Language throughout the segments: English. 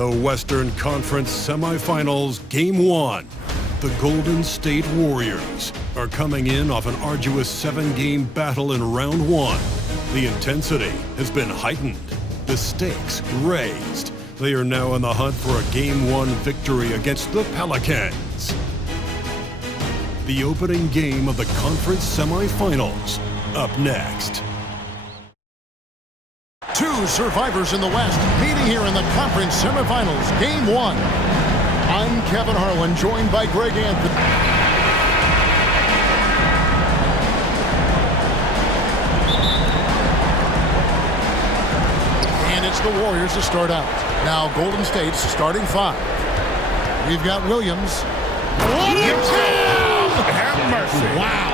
The Western Conference Semifinals Game 1. The Golden State Warriors are coming in off an arduous 7-game battle in round 1. The intensity has been heightened, the stakes raised. They are now in the hunt for a Game 1 victory against the Pelicans. The opening game of the conference semifinals, up next. Two survivors in the West meeting here in the conference semifinals, Game 1. I'm Kevin Harlan, joined by Greg Anthony. And it's the Warriors to start out. Now Golden State's starting 5. We've got Williams. Have mercy. Wow.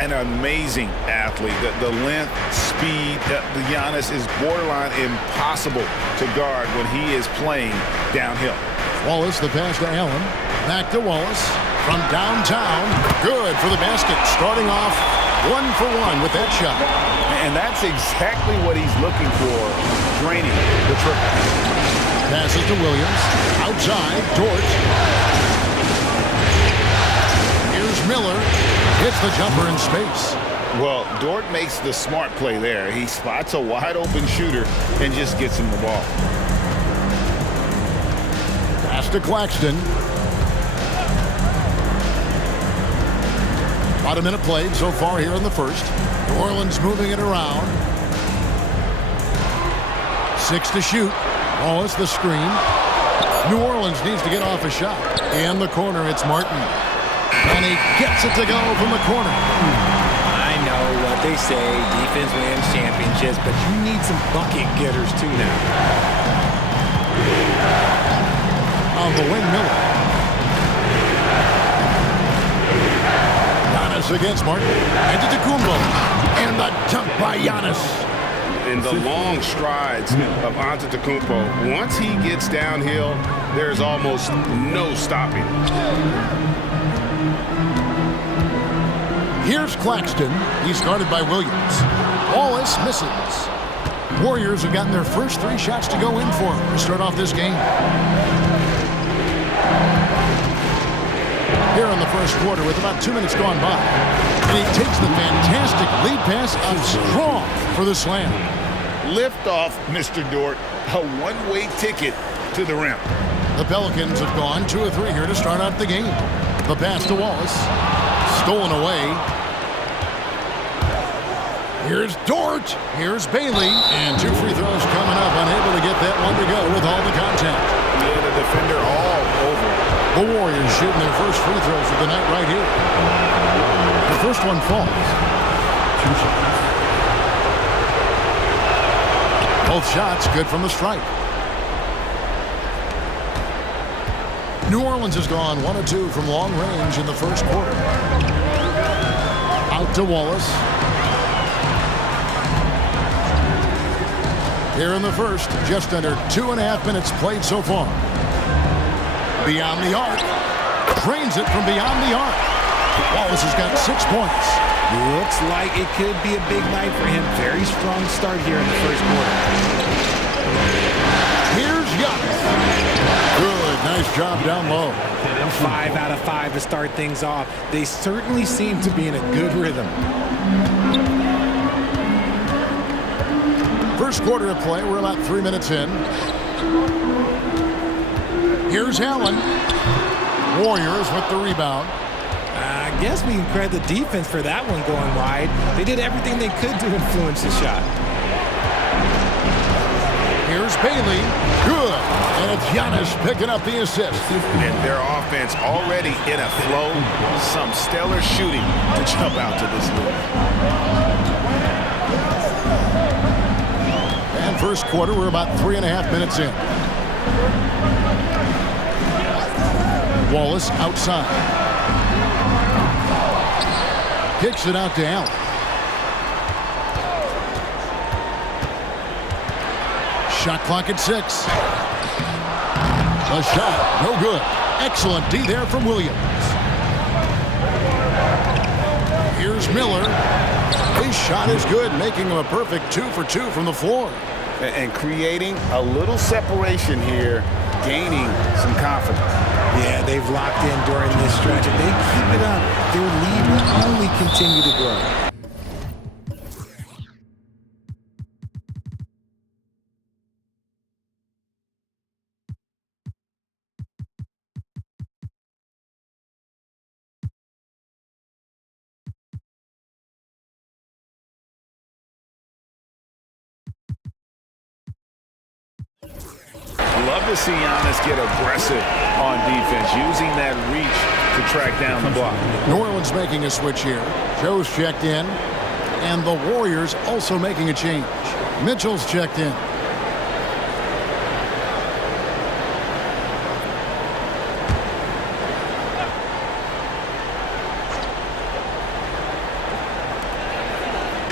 An amazing athlete. The length, speed, the Giannis is borderline impossible to guard when he is playing downhill. Wallace, the pass to Allen. Back to Wallace. From downtown. Good for the basket. Starting off 1 for 1 with that shot. And that's exactly what he's looking for, draining the triple. Passes to Williams. Outside, Dort. Here's Miller. Hits the jumper in space. Well, Dort makes the smart play there. He spots a wide-open shooter and just gets him the ball. Pass to Claxton. About a minute played so far here in the first. New Orleans moving it around. 6 to shoot. Wallace the screen. New Orleans needs to get off a shot. In the corner, it's Martin. And he gets it to go from the corner. I know what they say, defense wins championships, but you need some bucket getters too now. On the wing, Miller. Giannis against Martin. Antetokounmpo. And the dunk by Giannis. In the long strides of Antetokounmpo, once he gets downhill, there's almost no stopping. Here's Claxton. He's guarded by Williams. Wallace misses. Warriors have gotten their first 3 shots to go in for him to start off this game. Here in the first quarter with about 2 minutes gone by. And he takes the fantastic lead pass up strong for the slam. Lift off, Mr. Dort. A one-way ticket to the rim. The Pelicans have gone 2 of 3 here to start out the game. The pass to Wallace. Stolen away. Here's Dort. Here's Bailey. And 2 free throws coming up. Unable to get that one to go with all the contact. Yeah, the defender all over. The Warriors shooting their first free throws of the night right here. The first one falls. 2 shots. Both shots good from the stripe. New Orleans has gone 1 of 2 from long range in the first quarter. Out to Wallace. Here in the first, just under 2.5 minutes played so far. Beyond the arc. Drains it from beyond the arc. Wallace has got 6 points. Looks like it could be a big night for him. Very strong start here in the first quarter. Here's Giannis. Good, nice job down low. 5 out of 5 to start things off. They certainly seem to be in a good rhythm. First quarter of play, we're about 3 minutes in. Here's Allen. Warriors with the rebound. I guess we can credit the defense for that one going wide. They did everything they could to influence the shot. Here's Bailey. Good. And it's Giannis picking up the assist. And their offense already in a flow. Some stellar shooting to jump out to this lead. And first quarter, we're about 3.5 minutes in. Wallace outside. Kicks it out to Allen. Shot clock at 6. A shot, no good. Excellent D there from Williams. Here's Miller. His shot is good, making him a perfect 2 for 2 from the floor. and creating a little separation here, gaining some confidence. Yeah, they've locked in during this stretch. If they keep it up, their lead will only continue to grow. Love to see Giannis get aggressive on defense, using that reach to track down the block. New Orleans making a switch here. Joe's checked in, and the Warriors also making a change. Mitchell's checked in.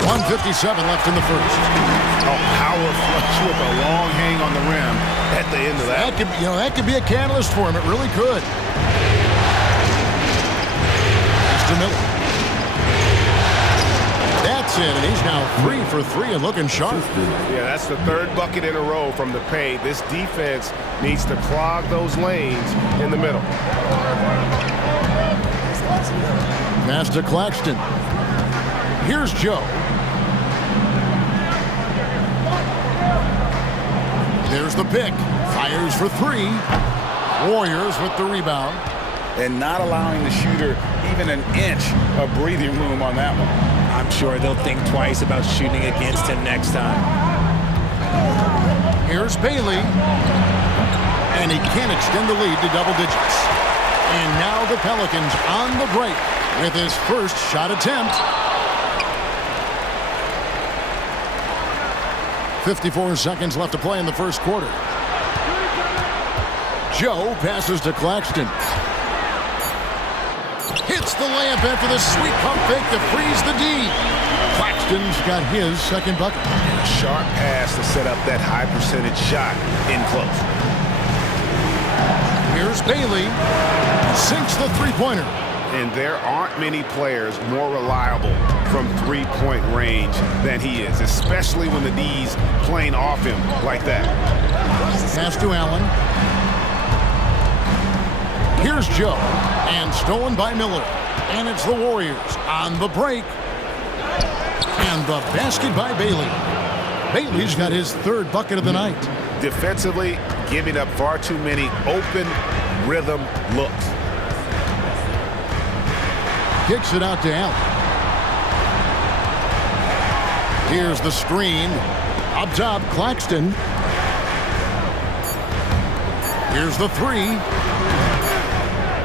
.157 left in the first. A power flush with a long hang on the rim at the end of that. That could be a catalyst for him. It really could. Mr. Miller. That's it, and he's now 3 for 3 and looking sharp. Yeah, that's the third bucket in a row from the paint. This defense needs to clog those lanes in the middle. Pass to Claxton. Here's Joe. There's the pick. Fires for 3. Warriors with the rebound. And not allowing the shooter even an inch of breathing room on that one. I'm sure they'll think twice about shooting against him next time. Here's Bailey. And he can't extend the lead to double digits. And now the Pelicans on the break with his first shot attempt. 54 seconds left to play in the first quarter. Joe passes to Claxton. Hits the layup after the sweet pump fake to freeze the D. Claxton's got his second bucket. A sharp pass to set up that high percentage shot in close. Here's Bailey. Sinks the three-pointer. And there aren't many players more reliable from three-point range than he is, especially when the D's playing off him like that. Pass to Allen. Here's Joe. And stolen by Miller. And it's the Warriors on the break. And the basket by Bailey. Bailey's got his third bucket of the night. Defensively, giving up far too many open rhythm looks. Kicks it out to Allen. Here's the screen. Up top, Claxton. Here's the 3.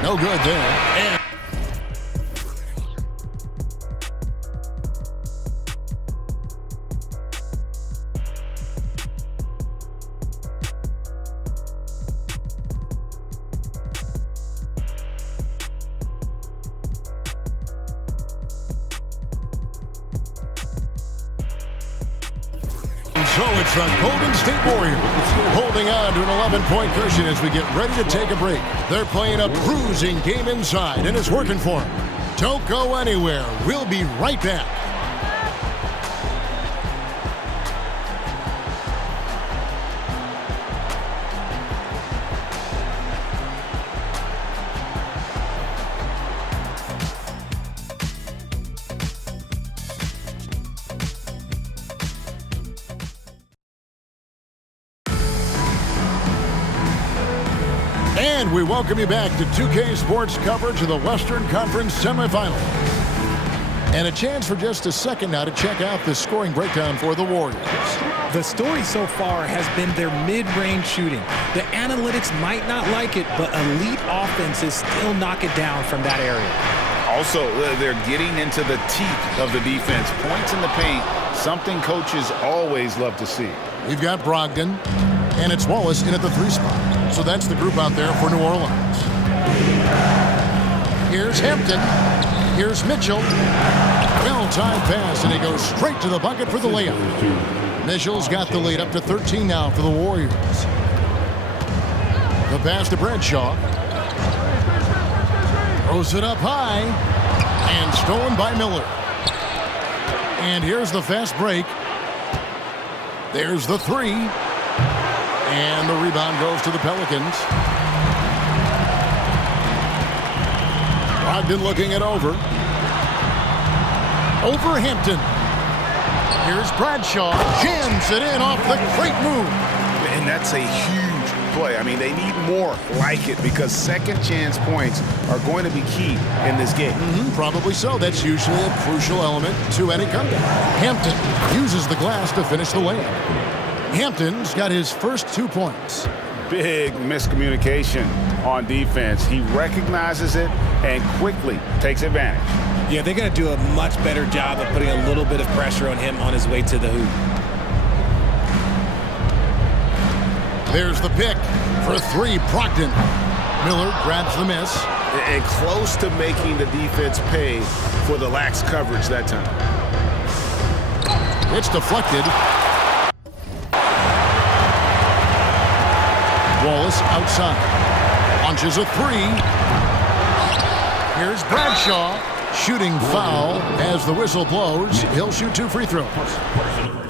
No good there. And so it's the Golden State Warriors holding on to an 11-point cushion as we get ready to take a break. They're playing a bruising game inside, and it's working for them. Don't go anywhere. We'll be right back. And we welcome you back to 2K Sports coverage of the Western Conference semifinals. And a chance for just a second now to check out the scoring breakdown for the Warriors. The story so far has been their mid-range shooting. The analytics might not like it, but elite offenses still knock it down from that area. Also, they're getting into the teeth of the defense. Points in the paint, something coaches always love to see. We've got Brogdon, and it's Wallace in at the 3 spot. So that's the group out there for New Orleans. Here's Hampton. Here's Mitchell. Well-timed pass, and he goes straight to the bucket for the layup. Mitchell's got the lead up to 13 now for the Warriors. The pass to Bradshaw. Throws it up high. And stolen by Miller. And here's the fast break. There's the three. And the rebound goes to the Pelicans. Brogdon looking it over. Over Hampton. Here's Bradshaw. Jams it in off the great move. And that's a huge play. I mean, they need more like it because second chance points are going to be key in this game. Probably so. That's usually a crucial element to any comeback. Hampton uses the glass to finish the layup. Hampton's got his first 2 points. Big miscommunication on defense. He recognizes it and quickly takes advantage. Yeah, they're going to do a much better job of putting a little bit of pressure on him on his way to the hoop. There's the pick for three. Brogdon. Miller grabs the miss. And close to making the defense pay for the lax coverage that time. It's deflected. Wallace outside. Launches a three. Here's Bradshaw. Shooting foul as the whistle blows. He'll shoot 2 free throws.